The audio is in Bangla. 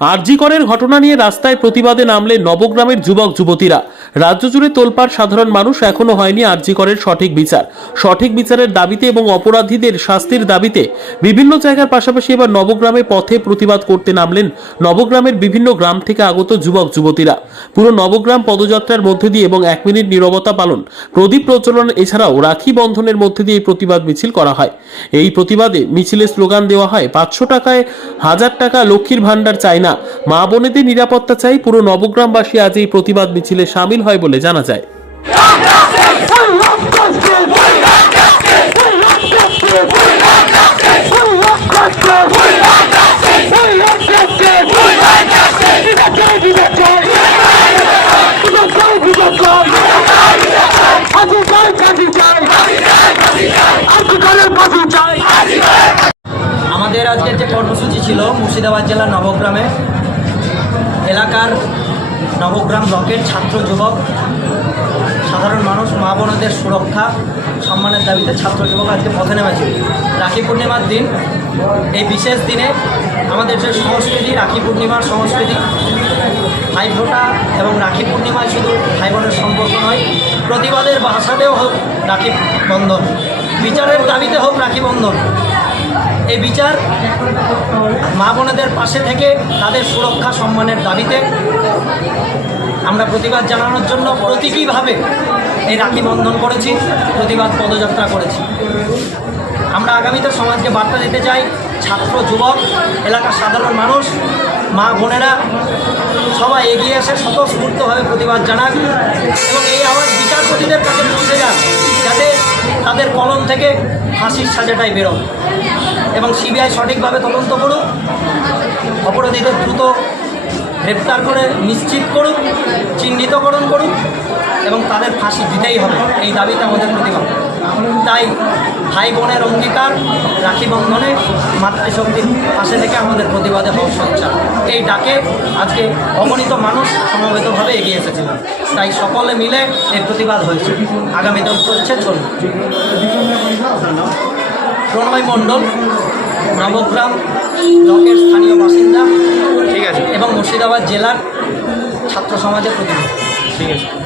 আরজিকরের ঘটনা নিয়ে রাস্তায় প্রতিবাদে নামলে নবগ্রামের যুবক যুবতীরা রাজ্য জুড়ে তোলপাড় সাধারণ মানুষ এখনও হয়নি আরজিকরের সঠিক বিচার। সঠিক বিচারের দাবিতে এবং অপরাধীদের শাস্তির দাবিতে বিভিন্ন জায়গার পাশাপাশি এবার নবগ্রামে পথে প্রতিবাদ করতে নামলেন নবগ্রামের বিভিন্ন গ্রাম থেকে আগত যুবক, যুবতীরা। পুরো নবগ্রাম পদযাত্রার মধ্যে দিয়ে এবং এক মিনিট নীরবতা পালন, প্রদীপ প্রজ্বলন এছাড়াও রাখি বন্ধনের মধ্যে দিয়ে এই প্রতিবাদ মিছিল করা হয়। এই প্রতিবাদে মিছিলে স্লোগান দেওয়া হয়, পাঁচশো টাকায় হাজার টাকা লক্ষ্মীর ভাণ্ডার চাই না। মা বোনেদের নিরাপত্তা চাই, পুরো নবগ্রামবাসী আজ এই প্রতিবাদ মিছিলে সামিল হয় বলে জানা যায়। আমাদের আজকের যে কর্মসূচি ছিল মুর্শিদাবাদ জেলার নবগ্রামে এলাকার নবগ্রাম ব্লকের ছাত্র যুবক, সাধারণ মানুষ, মা বোনদের সুরক্ষা, সম্মানের দাবিতে ছাত্র যুবক আজকে পথে নেমেছে। রাখি পূর্ণিমার দিন, এই বিশেষ দিনে আমাদের যে সংস্কৃতি, রাখি পূর্ণিমার সংস্কৃতি, ভাই ফোঁটা এবং রাখি পূর্ণিমায় শুধু ভাই বোনের সম্পর্ক নয়, প্রতিবাদের ভাষাতেও হোক রাখি বন্ধন, বিচারের দাবিতে হোক রাখি বন্ধন এই বিচার মা বোনেদের পাশে থেকে তাদের সুরক্ষা সম্মানের দাবিতে আমরা প্রতিবাদ জানানোর জন্য প্রতীকীভাবে এই রাখি বন্ধন করেছি, প্রতিবাদ পদযাত্রা করেছি। আমরা আগামীতে সমাজকে বার্তা দিতে চাই, ছাত্র, যুবক, এলাকার সাধারণ মানুষ, মা বোনেরা, সবাই এগিয়ে এসে স্বতঃস্ফূর্তভাবে প্রতিবাদ জানাক এবং এই আওয়াজ বিচারপতিদের কাছে পৌঁছে যাক। তাদের কলম থেকে ফাঁসির সাজাটাই বেরোন এবং সিবিআই সঠিকভাবে তদন্ত করুক, অপরাধীদের দ্রুত গ্রেপ্তার করে নিশ্চিত করুক চিহ্নিতকরণ করুক, এবং তাদের ফাঁসি দিতেই হবে। এই দাবিটা আমাদের প্রতিবাদ। তাই ভাই বোনের অঙ্গীকার রাখি বন্ধনে মাতৃশক্তির পাশে থেকে আমাদের প্রতিবাদে হওয়া সঞ্চার এই ডাকে আজকে অগণিত মানুষ সমবেতভাবে এগিয়ে এসেছিলেন তাই সকলে মিলে এই প্রতিবাদ হয়েছে। আগামী দিন চলছে চলুন। প্রণয় মণ্ডল নবগ্রাম ব্লকের স্থানীয় বাসিন্দা ঠিক আছে। এবং মুর্শিদাবাদ জেলার ছাত্র সমাজের প্রতিনিধি। ঠিক আছে।